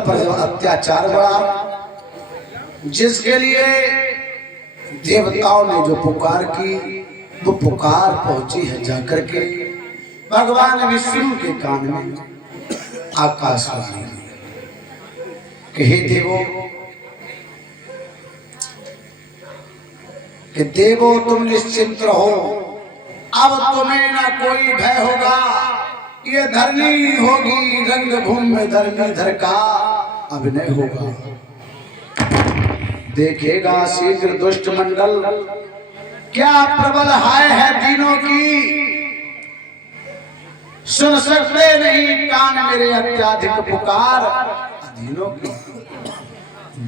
पर जो अत्याचार बढ़ा, जिसके लिए देवताओं ने जो पुकार की, वो पुकार पहुंची है जाकर के भगवान विष्णु के कान में आकाशवाणी कि हे देवो, कि देवो तुम निश्चिंत रहो, अब तुम्हें ना कोई भय होगा। ये धरनी होगी रंगभूमि में धरनीधर का अभिनय होगा। देखेगा शीघ्र दुष्ट मंडल, क्या प्रबल हाय है दीनों की। सुन सकते नहीं कान मेरे अत्याधिक पुकार अधीनों की।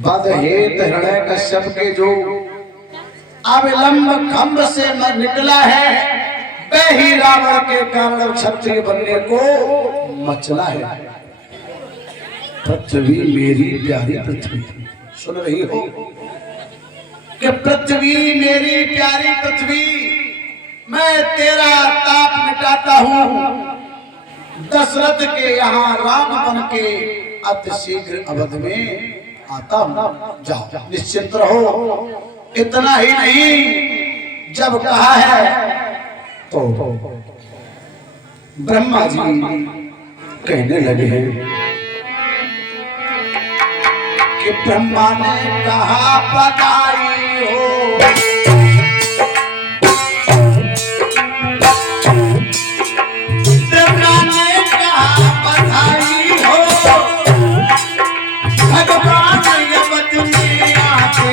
बद हेत हृदय कश्यप के जो अविलंब खंभ से निकला है, ही रावण के कारण क्षत्रिय बनने को मचला है। पृथ्वी मेरी प्यारी पृथ्वी, सुन रही हो कि पृथ्वी मेरी प्यारी पृथ्वी, मैं तेरा ताप मिटाता हूं। दशरथ के यहाँ राम बन के अति शीघ्र अवध में आता हूं, जाओ निश्चिंत रहो। इतना ही नहीं, जब कहा है तो ब्रह्मा जी कहने लगे हैं कि ब्रह्मा ने कहा बधाई हो, ब्रह्मा ने कहा बधाई हो, भगवान यमद में आते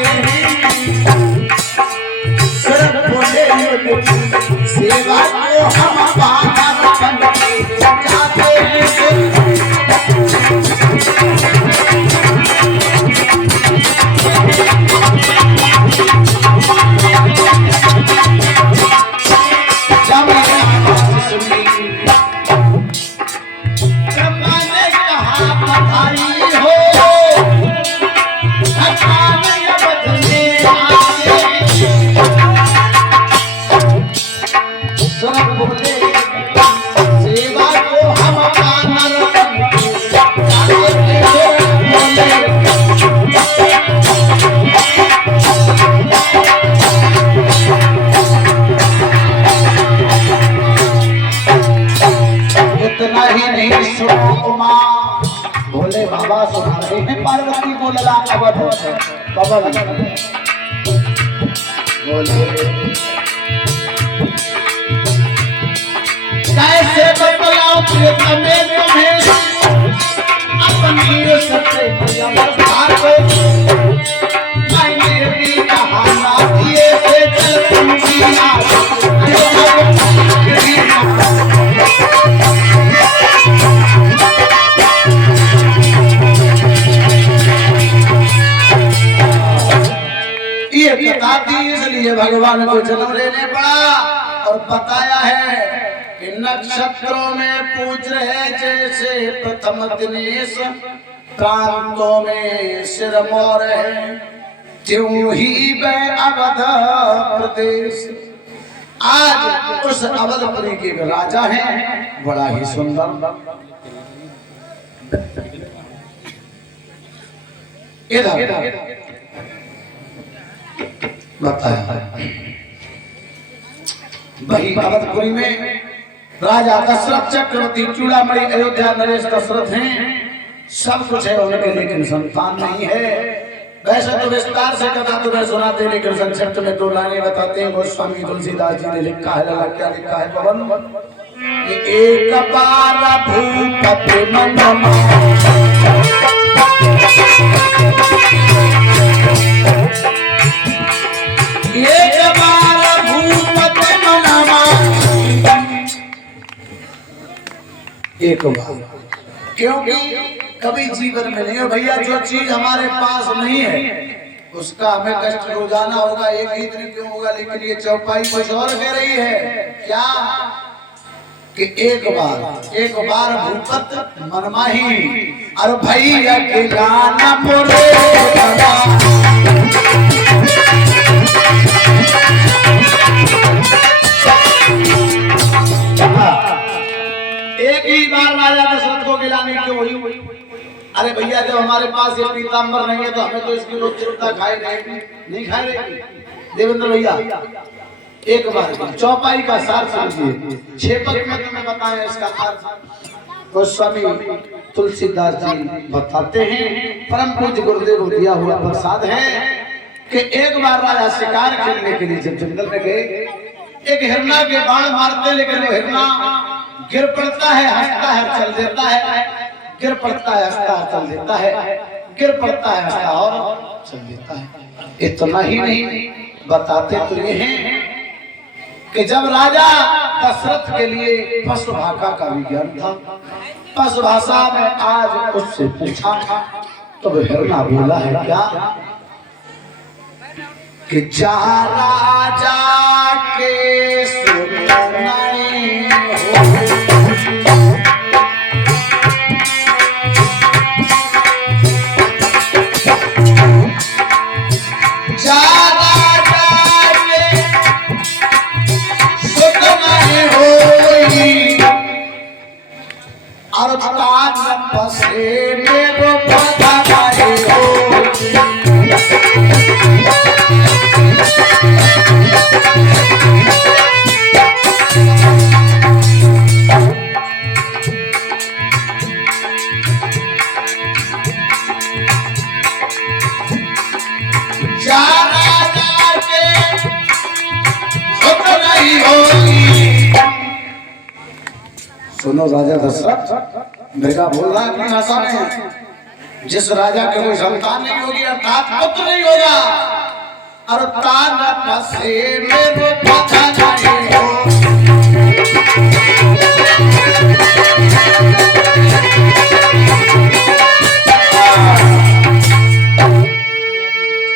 सिर बोले सेवा को हम बाबा बन के जाते हैं। ब्रह्मा ने कहा बधाई हो, भगवान यमद में आते सब बोले सेवा को हम आनंद इतना ही नहीं, सुनो उमा भोले बाबा सुना रहे हैं, पार्वती को लगा अवध पवन बोले कैसे बतलाऊं तुम्हें अपनी सबसे अवस्था को। मैंने भी कहा ना दिए से चल तुमकी ये बताती, इसलिए भगवान को जन्म लेने पड़ा और बताया है कि नक्षत्रों में पूज रहे जैसे प्रथम दिनेश, प्रांतों में सिरमौर है, त्यों ही वह अवध प्रदेश। आज उस अवधपुरी के राजा हैं, बड़ा ही सुंदर। इधर बताया वही अवधपुरी में राजा दशरथ चक्रवर्ती, चूड़ामणि, अयोध्या नरेश दशरथ हैं, सब कुछ है उनके, लेकिन संतान नहीं है। वैसे तो विस्तार से कथा तुम्हें सुनाते, लेकिन संक्षिप्त में दो लाइनें बताते हैं। गोस्वामी तुलसीदास जी ने लिखा है, लगा क्या लिखा है पवन कि एक बार भूपति मनमा, एक बार भूपति मनमा, एक बार, क्योंकि कभी जीवन में नहीं हो भैया, जो चीज हमारे पास नहीं है उसका हमें कष्ट रोजाना होगा, एक ही दिन क्यों होगा। लेकिन ये चौपाई कुछ और कह रही है, क्या कि एक बार भूपत मनमाही, और भैया के गाना मोरे एक ही बार राजा दशरथ को गिलाने क्यों हुई? अरे भैया जब हमारे पास ये पीताम्बर नहीं है तो हमें तो इसकी रोज चिरुता खाए नहीं खाए रहेगी। देवेंद्र भैया एक बार चौपाई का सार समझिए, 6 पद में तुम्हें बताया इसका अर्थ। गोस्वामी तुलसीदास जी बताते हैं, परम पूज्य गुरुदेव दिया हुआ प्रसाद है कि एक बार राजा शिकार खेलने के लिए जब जंगल में गए, एक हिरना के बाण मारते, लेकिन वो हिरना गिर पड़ता है, हंसता है, चल देता है, गिर पड़ता है, हंसता है, चल देता है, गिर पड़ता है, हंसता और चल देता है। इतना ही नहीं, बताते तो ये हैं कि जब राजा दशरथ के लिए पशु भाषा का विज्ञान था, पशु भाषा में आज उससे पूछा तो वह हिरना बोला है क्या कि जा राजा के सुनई हो, जा राजा के सुनई होई, और कान पसे मेरो पधारे हो। सुनो राजा दशरथ, मृगा बोल रहा अपनी भाषा में, जिस राजा के कोई संतान नहीं होगी अर्थात पुत्र नहीं होगा, और तान पसे मेरो पधारे हो।